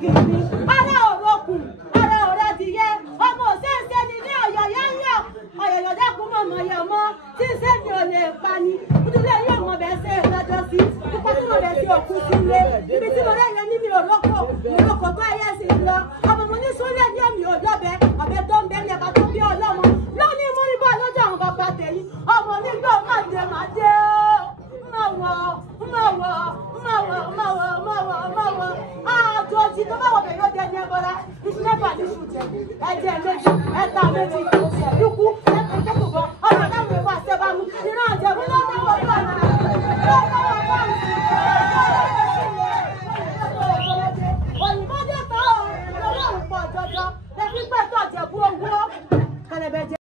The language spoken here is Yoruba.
gidi ni ara òrokùn ara òrò adìyẹ ọmọ òṣèṣe ni ní ọ̀yọ̀yọ̀yọ̀ ọ̀yọ̀yọ̀dẹ́kun mọ̀mọ̀yọ̀mọ́ tí sẹ́mi ò lè pa ni nítorí yóò mọ̀ bẹ́ẹ̀ ṣe lọ́jọ́ sí púpọ̀ tí mo bẹ̀ ṣe òkú sí ilé ibi tí mo rẹ̀ yẹn ní mi ò lóko tó ayé sì ń lọ ọmọ mo ní súnlẹ̀ ní èmi ò lọ́bẹ̀ ọ̀bẹ tó ń bẹ́ ní ẹ̀ka tó bí ọlọ́mọ lónìí mo rí bọ́ lọ́jọ́ àwọn bàbá tẹ̀yìn ọmọ mi gbọ́ máa dé àjòjì tó bá wọ̀ bẹ̀ yóò dé ní ẹbọra iṣu mẹ́fà ní ṣùjẹ́ ẹ̀jẹ̀ méjì ẹ̀ta méjì.